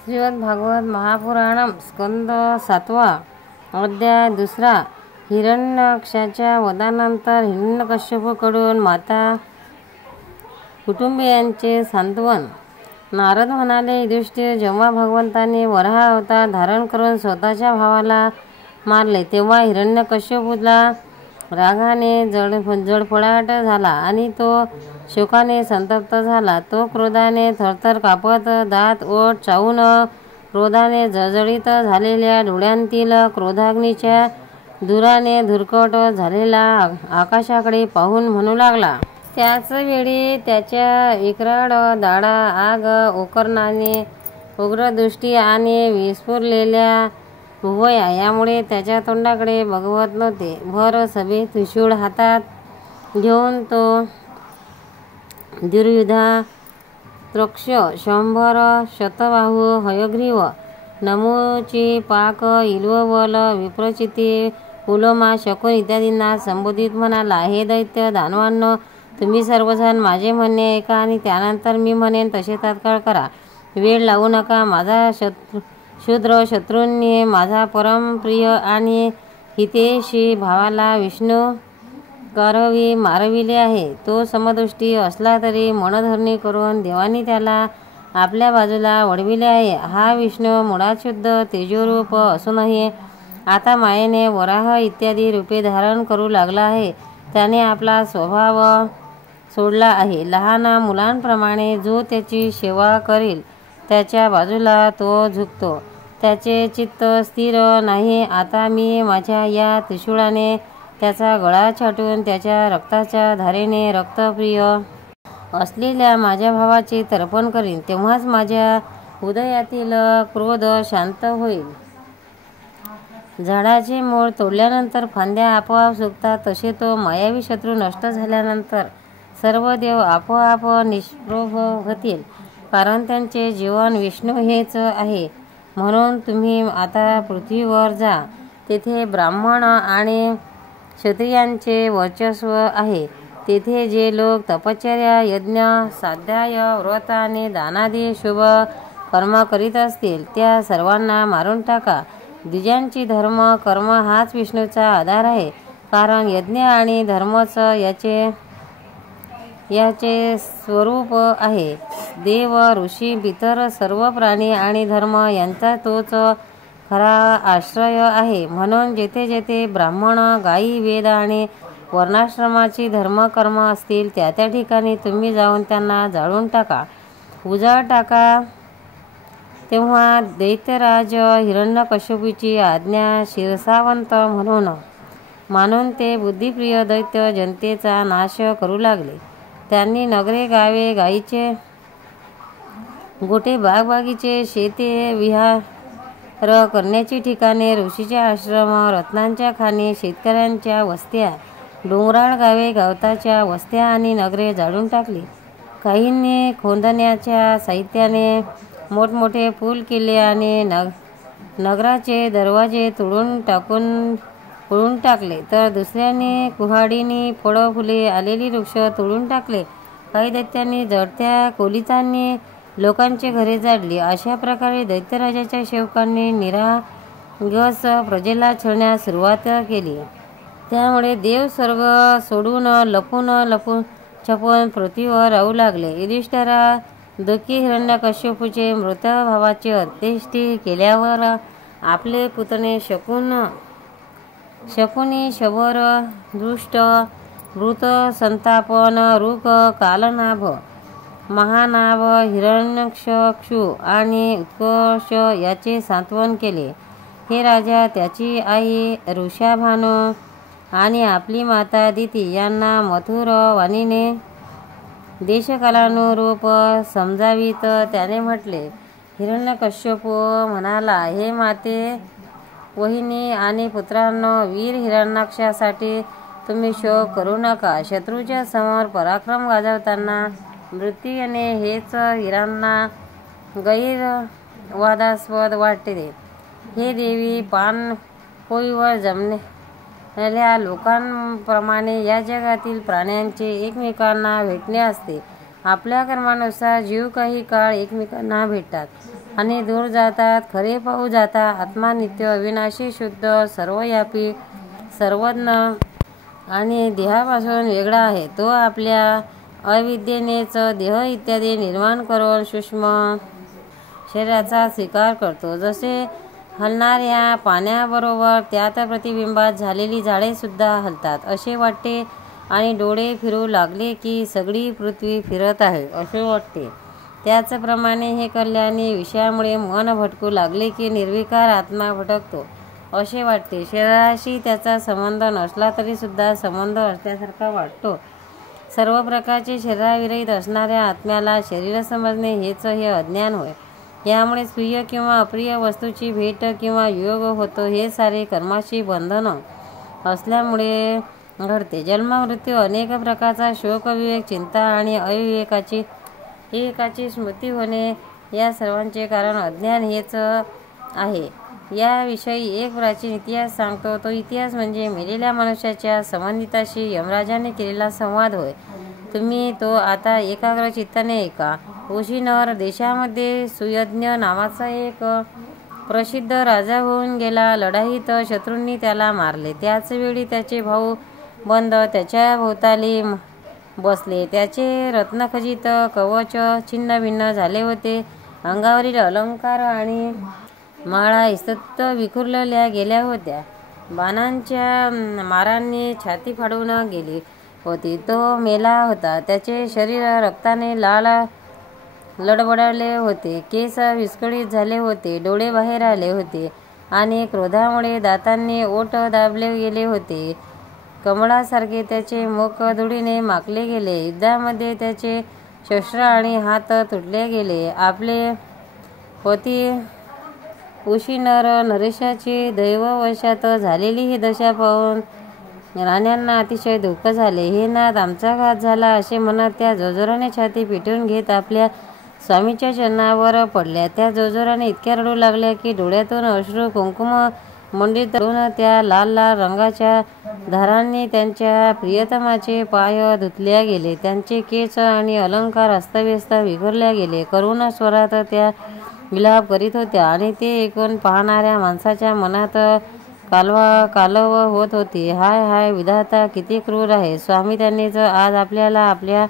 श्रीमद भागवत महापुराणम स्कंद 7वा अध्याय 2. हिरण्यकशाच्या वधानंतर हिरण्यकश्यपूकडून माता कुटुंबियांचे सांत्वन. नारद म्हणाले, युधिष्ठिर, जेव्हा भगवंताने वराह अवतार धारण करून स्वतःच्या भावाला मारले तेव्हा हिरण्यकश्यपूला रागाने जळफळाट झाला आणि तो शोकाने संतप्त झाला. तो क्रोधाने थरथर कापत दात ओठ चावून क्रोधाने जळजळीत झालेल्या डोळ्यांतील क्रोधाग्नीच्या धुराने धुरकट झालेला आकाशाकडे पाहून म्हणू लागला. त्याच वेळी त्याच्या विक्राळ दाढा आग ओकरणाने उग्रदृष्टी आणि विस्फुरलेल्या भुवया यामुळे त्याच्या तोंडाकडे बघवत नव्हते. भर सभेत त्रिशूळ हातात घेऊन तो दुर्युधा त्रक्ष शंभर शतबाहू हयग्रीव नमूची पाक इल्ववल विप्रचिती पुलोमा शकुन इत्यादींना संबोधित म्हणाला. हे दैत्य दानवांनो, तुम्ही सर्वजण माझे म्हणणे ऐका आणि त्यानंतर मी म्हणेन तसे तात्काळ करा. वेळ लावू नका. माझा शूद्र शत्रूंनी माझा परमप्रिय आणि हितेशी भावाला विष्णू करवी मारविले आहे. तो समदृष्टी असला तरी मनधरणी करून देवानी त्याला आपल्या बाजूला वळविले आहे. हा विष्णू मुळात शुद्ध तेजोरूप असूनही आता मायेने वराह इत्यादी रूपे धारण करू लागला आहे. त्याने आपला स्वभाव सोडला आहे. लहान मुलांप्रमाणे जो त्याची सेवा करील त्याच्या बाजूला तो झुकतो. त्याचे चित्त स्थिर नाही. आता मी माझ्या या त्रिशूळाने त्याचा गळा छाटून त्याच्या रक्ताच्या धारेने रक्तप्रिय असलेल्या माझ्या भावाचे तर्पण करीन. तेव्हाच माझ्या हृदयातील क्रोध शांत होईल. झाडाचे मूळ तोडल्यानंतर फांद्या आपोआप सुकतात तसे तो मायावी शत्रू नष्ट झाल्यानंतर सर्व देव आपोआप निष्प्रभ होतील, कारण त्यांचे जीवन विष्णू हेच आहे. म्हणून तुम्ही आता पृथ्वीवर जा. तेथे ब्राह्मण आणि क्षत्रियांचे वर्चस्व आहे. तेथे जे लोक तपश्चर्या यज्ञ स्वाध्याय व्रत आणि दानादी शुभ कर्म करीत असतील त्या सर्वांना मारून टाका. द्विजांची धर्म कर्म हाच विष्णूचा आधार आहे, कारण यज्ञ आणि धर्मच याचे स्वरूप आहे. देव ऋषी पितर सर्व प्राणी आणि धर्म यांचा तोच खरा आश्रय आहे. म्हणून जेथे जेथे ब्राह्मण गायी वेद आणि वर्णाश्रमाची धर्मकर्म असतील त्या त्या ठिकाणी तुम्ही जाऊन त्यांना जाळून टाका, उजाळ टाका. तेव्हा दैत्यराज हिरण्यकश्यपूची आज्ञा शिरसावंत मानून ते बुद्धिप्रिय दैत्य जनतेचा नाश करू लागले. त्यांनी नगरे गावे गायीचे गोठे बागबागीचे शेते विहार करण्याची ठिकाणे ऋषीचे आश्रम रत्नांच्या खाणी शेतकऱ्यांच्या वस्त्या डोंगराळ गावे गवताच्या वस्त्या आणि नगरे जाळून टाकली. काहींनी खोदण्याच्या साहित्याने मोठमोठे पूल केले आणि नगराचे दरवाजे तोडून टाकले, तर दुसऱ्यांनी कुऱ्हाडीने फळं फुले आलेली वृक्ष तोडून टाकले. काही दैत्यांनी जळत्या कोलितांनी लोकांचे घरे जाळली. अशा प्रकारे दैत्यराजाच्या सेवकांनी निरागस प्रजेला छळण्यास सुरुवात केली. त्यामुळे देव स्वर्ग सोडून लपून छपून पृथ्वीवर राहू लागले. युधिष्ठिरा, दुःखी हिरण्यकश्यपूचे मृत भावाची अंत्येष्टी केल्यावर आपले पुतणे शकुनी शबर दृष्ट वृत संतापन रुक कालनाभ महानाभ हिरण्यकश्यपू आणि उत्कर्ष याचे सांत्वन केले. हे राजा, त्याची आई ऋषाभानू आणि आपली माता दिती यांना मथुर वाणीने देशकालानुरूप समजावीत त्याने म्हटले. हिरण्यकश्यपू म्हणाला, हे माते, वहिनी आणि पुत्रांनो, वीर हिरण्याक्षासाठी तुम्ही शोक करू नका. शत्रूच्या समोर पराक्रम गाजवताना मृत्यू येणे हेच वीरांना गैरवादास्पद वाटते. हे देवी, पाणपोईवर जमलेल्या लोकांप्रमाणे या जगातील प्राण्यांचे एकमेकांना भेटणे असते. आपल्या कर्मानुसार जीव काही काळ एकमेकांना भेटतात आणि दूर जातात, खरे पाहू जातात. आत्मा नित्य, अविनाशी, शुद्ध, सर्वव्यापी, सर्वज्ञ आणि देहापासून वेगळा आहे. तो आपल्या अविद्येनेच देह इत्यादी निर्माण करून सूक्ष्म शरीराचा स्वीकार करतो. जसे हलणाऱ्या पाण्याबरोबर त्यात प्रतिबिंबात झालेली झाडे सुद्धा हलतात असे वाटते आणि डोळे फिरू लागले की सगळी पृथ्वी फिरत आहे असे वाटते. त्याचप्रमाणे हे कल्याणी विषयामुळे मन भटकू लागले की निर्विकार आत्मा भटकतो असे वाटते. शरीराशी त्याचा संबंध नसला तरी सुद्धा संबंध असल्यासारखा वाटतो. सर्व प्रकारचे शरीराविरहित असणाऱ्या आत्म्याला शरीर समजणे हेच हे अज्ञान होय. यामुळे प्रिय किंवा अप्रिय वस्तूची भेट किंवा योग होतो. हे सारे कर्माची बंधन असल्यामुळे घडते. जन्म मृत्यू, अनेक प्रकारचा शोक, विवेक, चिंता आणि विवेकाची स्मृती होणे या सर्वांचे कारण अज्ञान हेच आहे. याविषयी एक प्राचीन इतिहास सांगतो. तो इतिहास म्हणजे मेलेल्या मनुष्याच्या संबंधिताशी यमराजाने केलेला संवाद होय. तुम्ही तो आता एकाग्र चित्ताने ऐका. उशीनर देशामध्ये सुयज्ञ नावाचा एक प्रसिद्ध राजा होऊन गेला. लढाईत शत्रूंनी त्याला मारले. त्याच वेळी त्याचे भाऊ बंद त्याच्या भोवताली बसले. त्याचे रत्नखचित कवच छिन्नभिन्न झाले होते. अंगावरील अलंकार आणि माळा इस्तत विखुरलेल्या गेल्या होत्या. बाणांच्या मारांनी छाती फाडून गेली होती. तो मेला होता. त्याचे शरीर रक्ताने लाल लडबडले होते. केस विस्कळीत झाले होते. डोळे बाहेर आले होते आणि क्रोधामुळे दातांनी ओठ दाबले गेले होते. कमळासारखे त्याचे मुख धुळीने माखले गेले. युद्धामध्ये त्याचे शस्त्र आणि हात तुटले गेले. आपले पती उशीनर नरेशाची दैववशात झालेली ही दशा पाहून राण्यांना अतिशय दुःख झाले. हे नाथ, आमचा घात झाला असे म्हणत त्या जोजोराने छाती पिटून घेत आपल्या स्वामीच्या चरणावर पडल्या. त्या जोजोराने इतक्या रडू लागल्या की डोळ्यातून अश्रू कुंकुम मंडित करून त्या लाल लाल रंगाच्या धारांनी त्यांच्या प्रियतमाचे पाय धुतल्या गेले. त्यांचे केस आणि अलंकार अस्तव्यस्त विखुरल्या गेले. करुण स्वरात त्या विलाप करीत होत्या आणि ते ऐकून पाहणाऱ्या माणसाच्या मनात कालव होत होती. हाय हाय विधाता, किती क्रूर आहे स्वामी, त्यांनीच आज आपल्याला आपल्या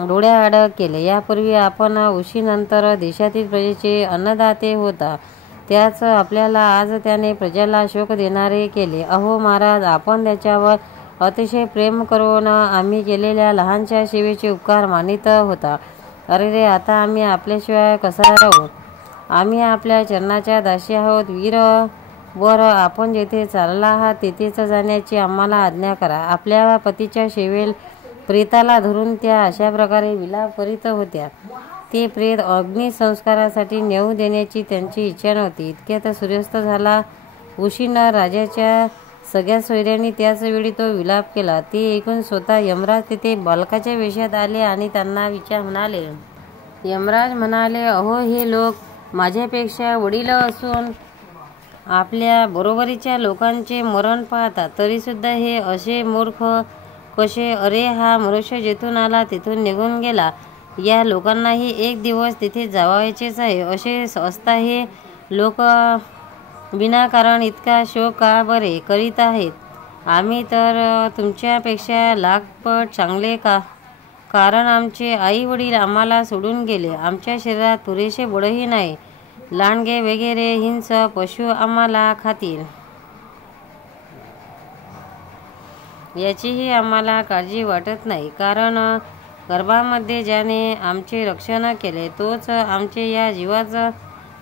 डोळ्याआड केले. यापूर्वी आपण उशीनंतर देशातील प्रजेचे अन्नदाते होता, त्याच आपल्याला आज त्याने प्रजेला शोक देणारे केले. अहो महाराज, आपण त्याच्यावर अतिशय प्रेम करून आम्ही केलेल्या लहानशा सेवेचे उपकार मानित होता. अरे रे, आता आम्ही आपल्याशिवाय कसा राहू? आम्ही आपल्या चरणाच्या दासी आहोत. वीर वर, आपण जेथे चालला आहात तेथेच जाण्याची आम्हाला आज्ञा करा. आपल्या पतीच्या प्रेताला धरून त्या अशा प्रकारे विलाप करीत होत्या. ते प्रेत अग्निसंस्कारासाठी नेऊ देण्याची त्यांची इच्छा नव्हती. इतक्यात सूर्यास्त झाला. उशीनर राजाच्या सगळ्या सोयऱ्यांनी त्याच वेळी तो विलाप केला. ते ऐकून स्वतः यमराज तेथे बालकाच्या वेशात आले आणि त्यांना म्हणाले. यमराज म्हणाले, अहो, हे लोक माझ्यापेक्षा वडील असून आपल्या बरोबरीच्या लोकांचे मरण पाहतात, तरीसुद्धा हे असे मूर्ख कसे? अरे, हा मनुष्य जेथून आला तेथून निघून गेला. या लोकांनाही एक दिवस तिथे जावायचेच आहे. असे असता हे लोक विनाकारण इतका शोक का बरे करीत आहेत? आम्ही तर तुमच्यापेक्षा लाखपट चांगले कारण आमचे आई वडील आम्हाला सोडून गेले. आमच्या शरीरात पुरेसे बळही नाही. लांडगे वगैरे हिंस्र पशु आम्हाला खातील याचीही आम्हाला काळजी वाटत नाही. कारण गर्भामध्ये ज्याने आमचे रक्षण केले तोच आमचे या जीवाचं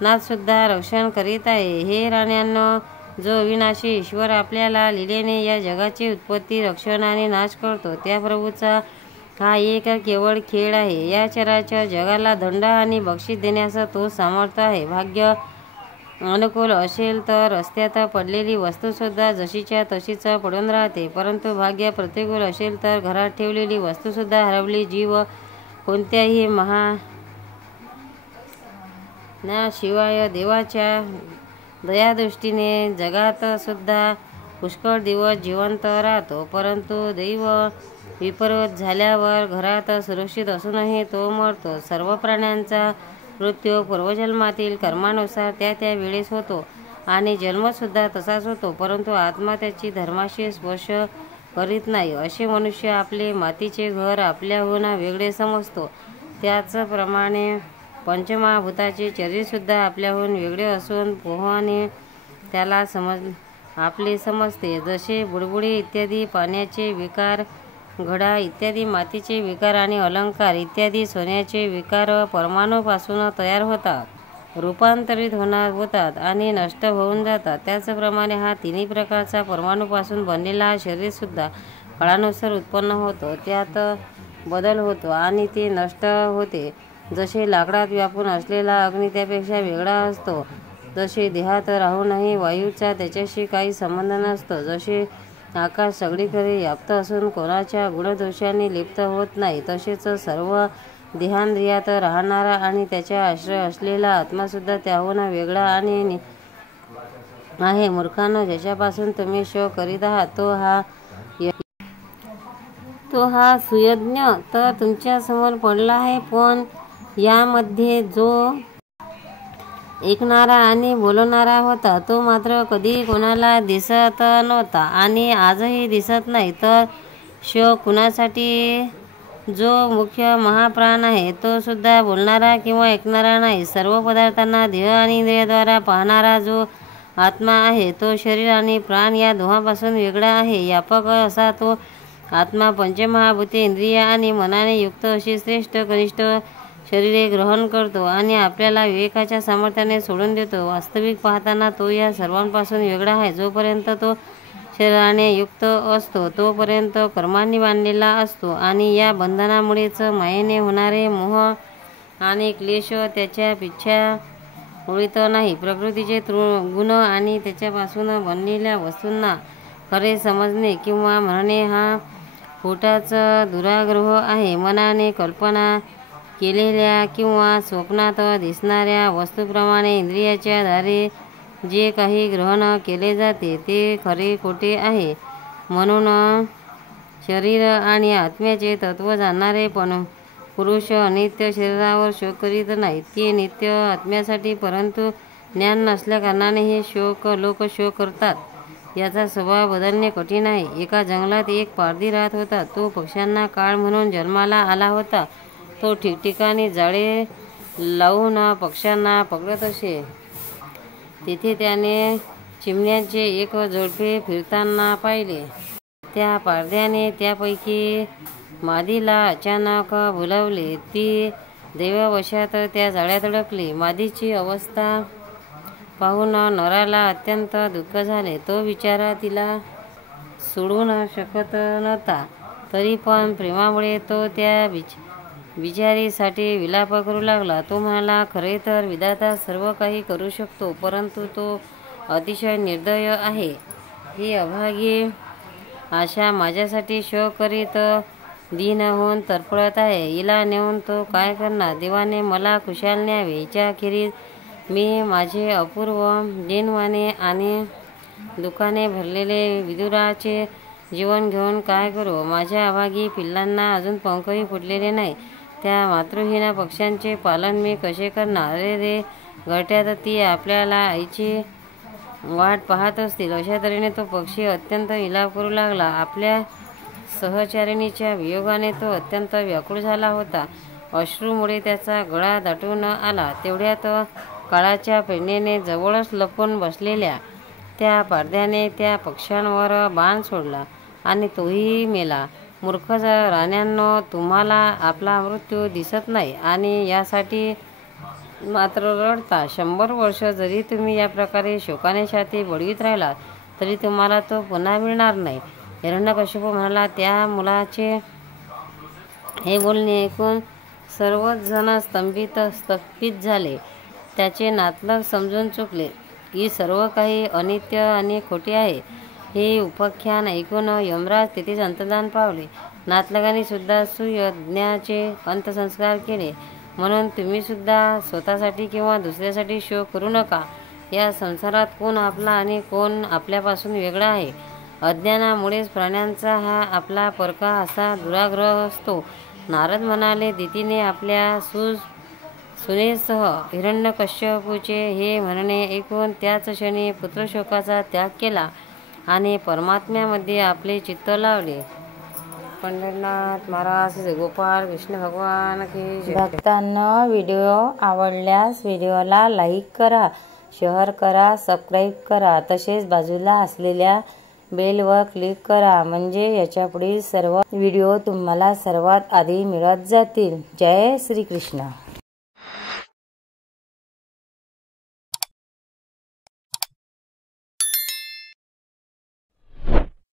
नाथसुद्धा रक्षण करीत आहे. हे राण्यांनो, जो अविनाशी ईश्वर आपल्याला लीलेने या जगाची उत्पत्ती, रक्षण आणि नाश करतो, त्या प्रभूचा हा एक केवळ खेळ आहे. या चराचर जगाला दंड आणि बक्षीस देण्यास तो समर्थ आहे. भाग्य अनुकूल असेल तर रस्त्यात पडलेली वस्तूसुद्धा जशीच्या तशीच पडून राहते, परंतु भाग्य प्रतिकूल असेल तर घरात ठेवलेली वस्तूसुद्धा हरवली. जीव कोणत्याही शिवाय देवाच्या दयादृष्टीने जगात सुद्धा पुष्कळ दिवस जिवंत राहतो, परंतु दैव विपरीत झाल्यावर घरात सुरक्षित असूनही तो मरतो. सर्व प्राण्यांचा मृत्यू पूर्वजन्मातील कर्मानुसार त्या त्या वेळेस होतो आणि जन्मसुद्धा तसाच होतो, परंतु आत्मा त्याची धर्माशी स्पर्श करीत नाही. असे मनुष्य आपले मातीचे घर आपल्याहून वेगळे समजतो. त्याचप्रमाणे पंचमहाभूताचे शरीरसुद्धा आपल्याहून वेगळे असून पोहाने त्याला आपले समजते. जसे बुडबुडे इत्यादी पाण्याचे विकार, घडा इत्यादी मातीचे विकार आणि अलंकार इत्यादी सोन्याचे विकार परमाणूपासून तयार होतात, रूपांतरित होतात आणि नष्ट होऊन जातात, त्याचप्रमाणे हा तिन्ही प्रकारचा परमाणूपासून बनलेला शरीरसुद्धा काळानुसार उत्पन्न होतो, त्यात बदल होतो आणि ते नष्ट होते. जसे लाकडात व्यापून असलेला अग्नी त्यापेक्षा वेगळा असतो, जसे देहात राहूनही वायूचा त्याच्याशी काही संबंध नसतो, जसे आकाश सगळीकडे व्याप्त असून कोणाच्या गुणदोषाने लिप्त होत नाही, तसेच सर्व देहांद्रियात राहणारा आणि त्याचा आश्रय असलेला आत्मासुद्धा त्याहून वेगळा आणि आहे. मूर्खांनो, ज्याच्यापासून तुम्ही शोक करीत आहात तो हा सुयज्ञ तर तुमच्या समोर पडला आहे, पण यामध्ये जो ऐकणारा आणि बोलणारा होता तो मात्र कधी कोणाला दिसत नव्हता आणि आजही दिसत नाही. तर शोक कुणासाठी? जो मुख्य महाप्राण आहे तो सुद्धा बोलणारा किंवा ऐकणारा नाही. सर्व पदार्थांना देह आणि इंद्रियाद्वारा पाहणारा जो आत्मा आहे तो शरीर आणि प्राण या दोहापासून वेगळा आहे. व्यापक असा तो आत्मा पंचमहाभूते, इंद्रिय आणि मनाने युक्त अशी श्रेष्ठ कनिष्ठ शरीरे ग्रहण करतो आणि आपल्याला विवेकाच्या सामर्थ्याने सोडून देतो. वास्तविक पाहताना तो या सर्वांपासून वेगळा आहे. जोपर्यंत तो शरीराने युक्त असतो तोपर्यंत कर्मांनी बांधलेला असतो आणि या बंधनामुळेच मायेने होणारे मोह आणि क्लेश त्याच्या पिच्छा उडीत नाही. प्रकृतीचे गुण आणि त्याच्यापासून बनलेल्या वस्तूंना खरे समजणे किंवा म्हणणे हा खोटाच दुराग्रह आहे. मनाने कल्पना केलेल्या किंवा स्वप्नात दिसणाऱ्या वस्तूप्रमाणे इंद्रियाच्या द्वारे जे काही ग्रहण केले जाते ते खरे खोटे आहे. म्हणून शरीर आणि आत्म्याचे तत्व जाणणारे पुरुष अनित्य शरीरावर शोक करीत नाहीत. ते नित्य आत्म्यासाठी परंतु ज्ञान नसल्याकारणाने हे लोक शोक करतात. याचा स्वभाव बदलणे कठीण आहे. एका जंगलात एक पारधी राहत होता. तो पक्ष्यांना काळ म्हणून जन्माला आला होता. तो ठिकठिकाणी जाळे लावून पक्ष्यांना पकडत असे. तिथे त्याने चिमण्यांचे एक जोडपे फिरताना पाहिले. त्या पारध्याने त्यापैकी मादीला अचानक बोलावले. ती दैवावशात त्या जाळ्यात अडकली. मादीची अवस्था पाहून नराला अत्यंत दुःख झाले. तो बिचारा तिला सोडून शकत नव्हता. तरी पण प्रेमामुळे तो त्या बिचारीसाठी विलाप करू लागला. तो म्हणाला, खरे तर विधाता सर्व काही करू शकतो, परंतु तो अतिशय निर्दय आहे. ही अभागी आशा माझ्यासाठी शोक करीत दीन होऊन तडफडत आहे. हिला नेऊन तो काय करणार? देवाने मला कुशाल न्यावे. हिच्याखेरीज मी माझे अपूर्व दीनवाणे आणि दुःखाने भरलेले विदुराचे जीवन घेऊन काय करू? माझ्या अभागी पिल्लांना अजून पंखही फुटलेले नाही. त्या मातृहीन पक्ष्यांचे पालन मी कसे करणार? अरे रे, घरट्यात ती आपल्याला आईची वाट पाहत असतील. अशा तऱ्हेने तो पक्षी अत्यंत विलाप करू लागला. आपल्या सहचारिणीच्या वियोगाने तो अत्यंत व्याकुळ झाला होता. अश्रूमुळे त्याचा गळा दाटून आला. तेवढ्यात काळाच्या प्रेरणेने जवळच लपून बसलेल्या त्या पारध्याने त्या पक्ष्यांवर बाण सोडला आणि तोही मेला. मूर्ख राण्यांनो, तुम्हाला आपला मृत्यू दिसत नाही आणि यासाठी मात्र रडता. 100 वर्ष जरी तुम्ही या प्रकारे शोकाने छाती बळीत राहिलात तरी तुम्हाला तो पुन्हा मिळणार नाही. हिरण्यकश्यप म्हणाला. त्या मुलाचे हे बोलणे ऐकून सर्वच जण स्तंभित झाले. त्याचे नातलग समजून चुकले की सर्व काही अनित्य आणि खोटे आहे. हे उपाख्यान ऐकून यमराज तेथेच अंतर्धान पावले. नातलगांनी सुद्धा सुयज्ञाचे अंत्यसंस्कार केले. म्हणून तुम्ही सुद्धा स्वतःसाठी किंवा दुसऱ्यासाठी शोक करू नका. या संसारात कोण आपला आणि कोण आपल्यापासून वेगळा आहे. अज्ञानामुळेच प्राण्यांचा हा आपला परका असा दुराग्रह असतो. नारद म्हणाले, दितीने आपल्या सुनेसह हिरण्यकश्यपूचे हे म्हणणे ऐकून त्याच क्षणी पुत्रशोकाचा त्याग केला आणि परमात्म्यामध्ये आपले चित्त लावले. पंढरनाथ महाराज गोपाळ कृष्ण भगवान की जय. भक्तांनो, व्हिडिओ आवडल्यास व्हिडिओला लाईक करा, शेअर करा, सबस्क्राईब करा. तसेच बाजूला असलेल्या बेलवर क्लिक करा, म्हणजे याच्या पुढील सर्व व्हिडिओ तुम्हाला सर्वात आधी मिळत जातील. जय श्री कृष्ण.